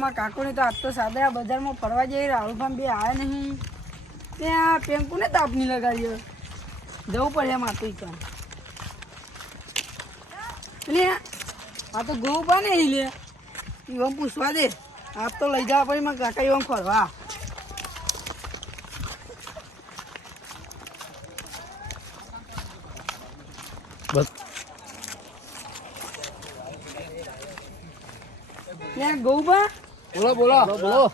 માં કાકો ને તો આજ તો સાદરા બજારમાં ફરવા જઈ રાહુલભાઈ બે આયા નહીં ત્યાં પેંકુ ને તાપ નહીં લગાડ્યો જવું પડે એમ આતું કામ એટલે આ તો ગોવું પા ને લે એમ પૂછવા દે આજ તો લઈ જવા પડે મારા કાકા એમ ફરવા બસ ત્યાં ગોવું બોલો બોલો બોલો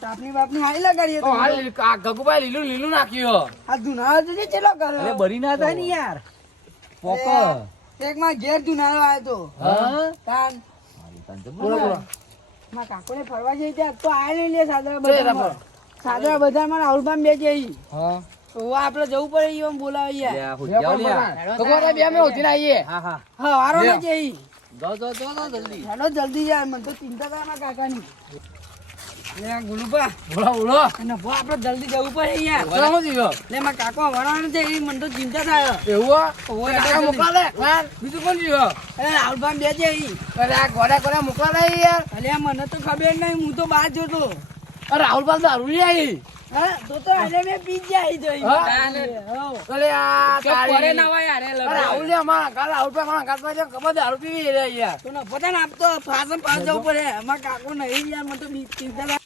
તાપની બાપની હાઈ લગાડીએ તો હાલ આ ગગુભાઈ લીલું લીલું નાખ્યું આ ધુનાળો જોજે ચેલો કરે અરે બરી ના થાય ને યાર પોક એક માં ઘેર ધુનાળો આવ્યો તો હા તાન બોલો બોલો માં કાકો ને ફરવા જઈ ત્યાં તો આય નહીં લે સાદરા બજારમાં રાહુલભાઈ બે જઈ હા તો આપણે જવું પડે એમ બોલાવે યાર ગગુભાઈ બે મે ઉઠીને આવીએ હા હા હા વારો ના જઈ જો જલ્દી હેલો જલ્દી યાર મને તો ચિંતા થાય મારા કાકાની લે ગુલુબા બોલો બોલો અને ભો આપણે જલ્દી જવું પડે યાર શું થયો લે મારા કાકો વરાણ છે એ મને તો ચિંતા થાય એવું ઓય કાકા મોકલા દે યાર બીજું કોણ થયો અરે રાહુલભાઈ બે જઈ અરે આ ગોડા મોકલા દે યાર અલ્યા મને તો ખબર નહીં હું તો બહાર જોતો અરે રાહુલભાઈ દારૂ લઈ આવી હા તો આજે મેં પીઝા આવી જઈ અરે આ પરે ના હોય યાર રાહુલ ને અમારા કાલ રાહુલભાઈ મારા ગાતમાં છે ખબર દારૂ પીવી રહ્યા યાર તો ના પતા ને આપતો ફાસમ પાસ જવું પડે અમારા કાકો નહીં યાર મને તો ચિંતા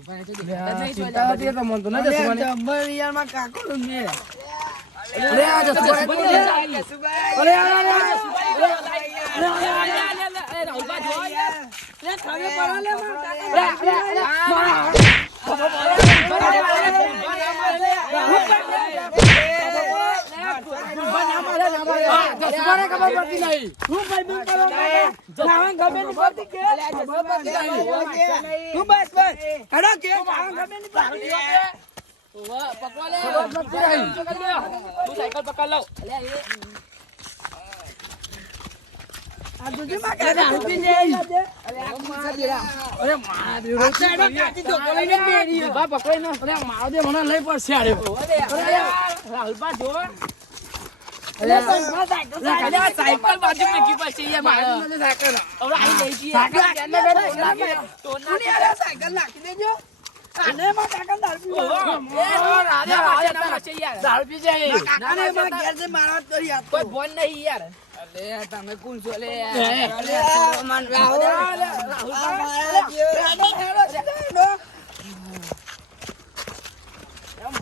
થાય ચિંતા હતી તો મન તો ના જસવાની જબર યાર મારા કાકો નું મે અરે આ જસવાની અરે સાયકલ બાજુ મૂકી પછી સાયકલ નાખી દેજો આને માં કાકા દારૂ પી જાય કાકાને માં ઘેર થી મારવાત કરી આ કોઈ ફોન નહીં યાર અલે તમે કોણ છો લે મન રાહુલ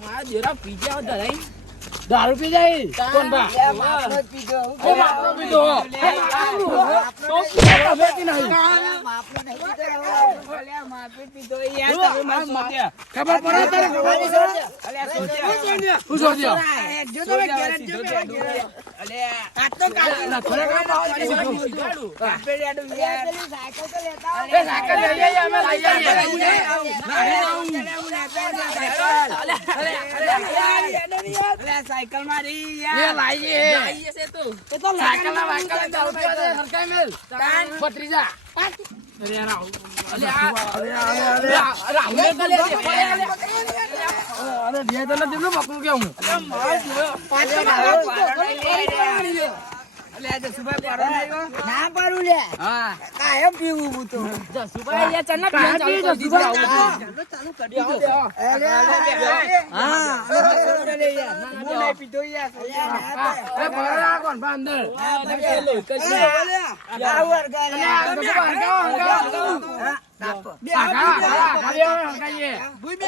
મારા જેરા પી જાવ ધરાઈ દારૂ પી જાય કોણ બા માપનો પીધો એ માપનો પીધો તો પીધો બેટી નહીં માપનો નહીં પીધો અલ્યા માપી પીધો યાર તમે માર માર્યા ખબર પડે તને અલ્યા સોચ્યા હું સોચ્યા જો તમે ગેરેજ જો અલ્યા આ તો કાકી ના થોડા કામ આવે પેડિયાડું યાર સાયકલ તો લેતા આવો એ સાયકલ લઈ આવીએ અમે લઈ આવીએ અલ્યા સાયકલ મારી યાર એ લાઈએ છે તું એ તો સાયકલ ના વાયકલ દારૂ પીવા દે સરકાઈ મેલ કાન પટરી જા અરે રાહુલ રાહુલ ને કલે દે અરે દિયા તો નથી નો પકડું કે હું માર પાંચ અલે જસુભાઈ પાડો નહીઓ ના પાડું લે હા કાયમ પીવું હું તો જસુભાઈ યાર ચન્ના પીવા ચાલુ કરી દો અલે હા લે યાર હું નહીં પીતો યાર એ ભરા કોણ બા અંદર લો કઈ આવર ગાલે બે ખાઈએ ભૂઈ બે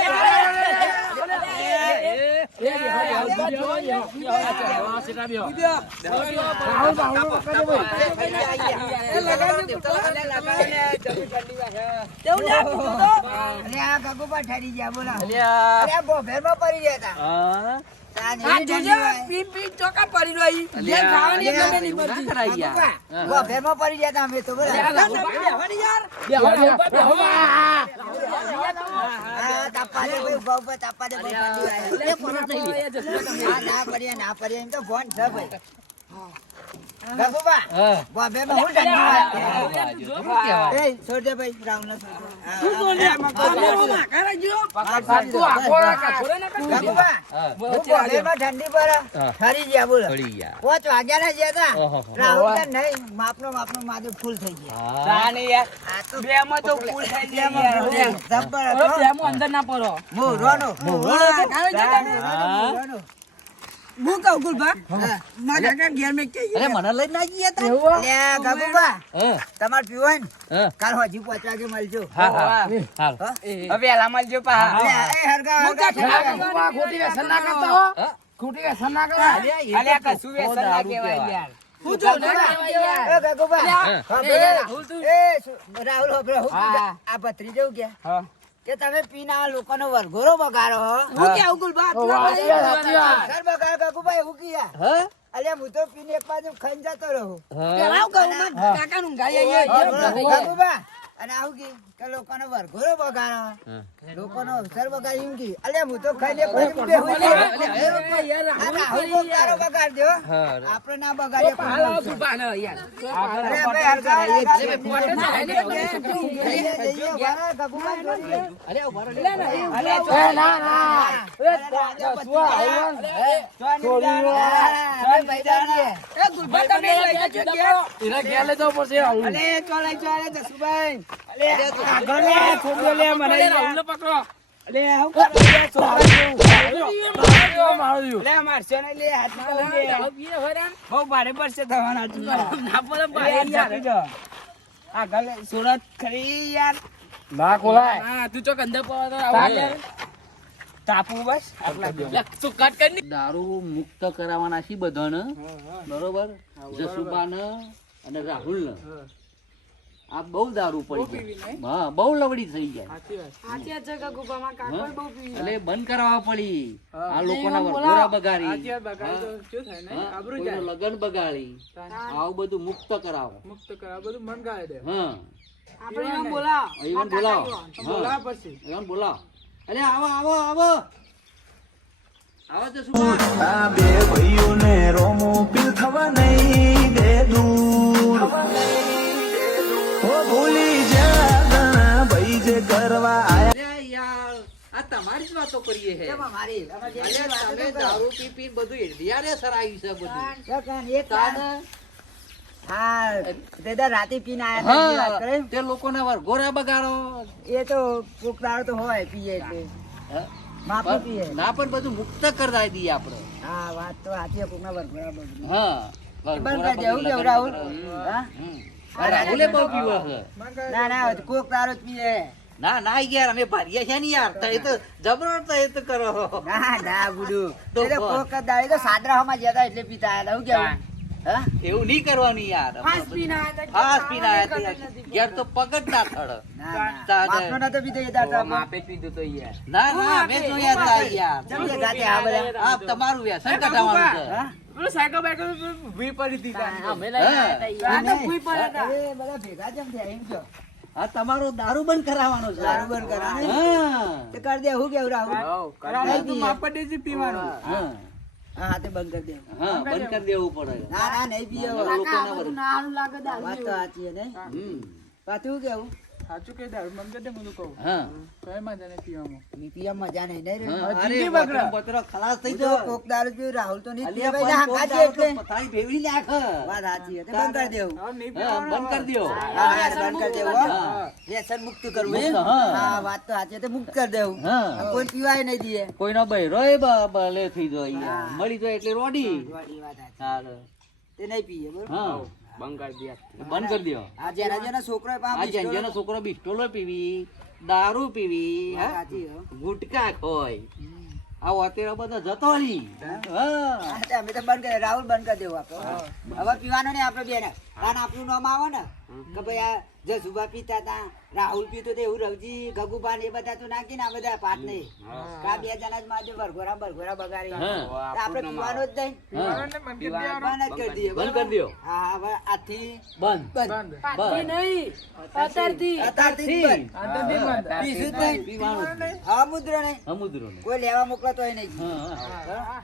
ના પડીએ એમ તો ફોન છે ભાઈ ગગુબા હા. બોમ્બેમાં હું ઠંડી વાગે. એ છોડજે ભાઈ રાહુલનો છોડજો. તું આખો રાખ, આખો રે ના કર. ગગુબા હા. હું બોમ્બેમાં ઠંડી પડે હા. ફરી ગયા બોલો પડી ગયા. 5 વાગ્યાના ગયા હતા ઓહો. રાહુલ કે નહીં માપનો માદો ફૂલ થઈ ગયા હા. તાને યાર આ તો બેમાં તો ફૂલ થઈ જાય યાર. જબ્બર હવે હતો. બેમાં અંદર ના પડો. મોરોનો. મોરોનો. હું કહું ગુલભા મારા કાકા ઘેર મેં કઈ અરે મને લઈ ના ગયા તા. એવું લ્યા ગગુબા હા. તમાર પીવો હોય ને હા. કાલ હજી 5 વાગે મળજો હા, હા. હાલ. હા? હવે એલા મળજો પા લ્યા, એ હરગા હરગા ખોટી વ્યસન ના કરતા હો. હા. ખોટી વ્યસન ના કરો. અલ્યા, કશું વ્યસન ના કહેવાય યાર. હું જો ના કહેવાય યાર. એ ગગુબા હા. એ રાહુલ હોભળો, હું હા. કીધું? આ ભત્રીજો ગયા હા. કે તમે પીને આ લોકોનો વરઘોરો બગાડો હો. હું કેવું ગુલભા આટલા ભાઈ? સર બગાડ ગગુબા એવું કીયા હા? અલ્યા હું તો પીને એક બાજુ ખાઈને જતો રહું પેલા હું કહું મારા કાકાનું ગાય આયા. ગગુબા અને આવું કી કે લોકોનો વરઘોરો બગાડો હા. લોકોનો અવસર બગાડી એમ કી અલ્યા હું તો ખાઈને એક બાજુ બેહું છું. આ રાહુલ કોક તારો બગાડજો હા. આપણે ના બગાડીએ કોઈ હાલો અવસર. ગુલભા ને યાર. અરે ભાઈ હરગા હરગા અરે પોતે થાય ને. જઈએ, જઈએ, ભરા, ગગુબા જોડીએ. અરે ઉભા રહો. એ ના ના. એ ગુલભા તમે લઈ જજો ઘેર. એના ઘેર લઈ જવું પડશે. અલે ચોલે ચોલે જસુભાઈ. અલે આગળ લે છોડ્યો લે મને રાહુલ પકડો. અલે હું કરો લે છોકરા. અલે મારશો ને લે હાથ માં લે. બહુ ભારે પડશે થવાના તું. ના પડે ભાઈ યાર. આગળ લે, સુરત ખરી યાર. ના ખોલાય. હા તું ચોક અંદર પડો તો આવું તાપુ બસ આટલા દો. તું કટ કરી ની. દારૂ મુક્ત કરાવવાના છે બધાને, બરોબર? જસુબાને અને રાહુલને. આ બહુ દારૂ પડી ગઈ. હા, બહુ લવડી થઈ જાય. સાચી વાત છે ગગુબામાં કાકો બહુ પીવી. એટલે બંધ કરાવવા પડી. આ લોકોના વરઘોડા બગાડી. હા, કોઈનું લગન બગાડી. આવું બધું મુક્ત કરાવો. હા. આપણે એમ બોલાવ. ઈવન બોલાવો. હા. ઈવન બોલાવો. અરે આવો આવો આવો આવો જસુબા. આ બે ભાઈઓને રોમો પીલ થવા નહીં દે દૂર ઓ ભૂલી જા ઘણા ભાઈ જે કરવા આયા અરે યાર, આ તમારી જ વાતો કરીએ હે. કેમ અમારી? અમારે જે અરે વાતો તમે કરો. દારૂ પી પી બધું ઈડિયાને સરાયું છે બધું. જો કાન એક કાન. હા, દાદા રાતે પીને આયા હતા, એની વાત કરે. હા, તે લોકોના વરઘોડા બગાડો. એ તો કોક દાડો તો હોય પીએ એટલે હા? માપનું પીએ. ના પણ બધું મુક્ત કરાવી દઈએ આપણે. હા વાત તો સાચી, કોકના વરઘોડા બધું. હા. બંધ કરી દેવું કેવું રાહુલ? હા? હમ. આ રાહુલે બહુ પીવો છે. ના ના કોક દાડો જ પીએ. ના ના યાર, અમે ભારીએ છે ને યાર. તો એ તો જબરો તો એ તો કરો. ના ના બુડુ તો એ તો પણ. કોક દાડે તો સાદરામાં જતા એટલે પીતા આયા હતા. હું કેવું? હા? એવું નહીં કરવાનું યાર. ફાસ પીને આયા તા. ફાસ પીને આયા તા. ઘેર તો પગ જ ના થડ. ના ના તારે. માપનો નતો પીતો એ દાડો તો. માપે જ પીધું તો યાર. ના ના, અમે જોયા તા યાર. જમજે ગાતે આ બધા. આ તમારું વ્યસન કઢાવવાનું છે. હા? પેલો સાયકલ બાયકલ ભૂઈ પડી હતી કાંઈ. અમે લઈને હા. આયા તા યાર. આ તો ભૂઈ પડ્યા તા. અરે બધા ભેગા જેમ થયા એમ છો. આ તમારો દારૂ બંધ કરાવવાનો છે. દારૂ બંધ કરાવવાનો? હા. તે કરી દે હું કેવું રાહુલ? રાહુલ તું માપ જ દેજે પીવાનું. હા. હા તે બંધ કરી દે. હા, બંધ કરી દેવું પડે. ના ના નહીં પીએ હવે. કાકા, આ બધું ના હારું લાગે દારૂ વાત તો જેવું. સાચી છે નહીં? હમ. પાછું શું કેવું? સાચું કે દારૂ મન દે મને કહું. હા. કઈ મજા નહીં પીવામાં. પીવા મજા નહીં નહીં રે. હા. જિંદગી અરે, બગડે. બતરો ખલાસ થઈ હું તો જાય. કોક દારૂ પીવું, રાહુલ તો નહીં પીએ. અલ્યા, ભાઈ, ના, પણ કોક ખાજે દારૂ તો એટલે. પથારી ફેરવી નાખે. વાત સાચી છે. તે બંધ કરી દેવું. હા, બંધ કરી દ્યો. હા, હા, બંધ કરી દેવું, હો. હા. વ્યસન મુક્ત કરવું મુક્ત, એમ? હા. હા, વાત તો સાચી છે. તે મુક્ત કરી દેવું. હા. કોઈ પીવાય નહીં દે. કોઈનો બૈરો ભલે થઈ જાય યાર. મળી જાય એટલે રોડી. વાળી વાત સાચી. ચાલે. તે નહીં પીએ બરોબર. હા. બંધ કરી દ્યો. આ જેના છોકરો આ જેનો છોકરો બિસ્ટોલો પીવી, દારૂ પીવી, હા? સાચી હો. ગુટકા ખોય, આ વાતેરા બધા જતો રહી. હા. હા, તે અમે તો બંધ કરી રાહુલ બંધ કરી દેવું આપણે. હવે પીવાનું નહીં આપણે બેને. કારણ આપણું નામ આવે ને કે ભાઈ આ જે સુભા પીતા હતા, રાહુલ પીતો તો એવું રવજી ગગુબા ને એ બધા તો નાખી ને આ બધા પાટ નહીં. આ બે જણા જ મારજો વરઘોરા બગાડી. હા. તો આપણે પીવાનું જ નહીં. હા. પીવાનું જ કરી દઈએ, બંધ બરાબર? કરી દ્યો. હા હવે આજથી બંધ. બંધ. પાછી નહીં. અત્યારથી. અત્યારથી જ બંધ. પીશું જ નહીં. પીવાનું જ નહીં. હા મુદ્ર નહીં. સમુદ્રનું. કોઈ લેવા મોકલાતો હોય નહીં. હા, હા.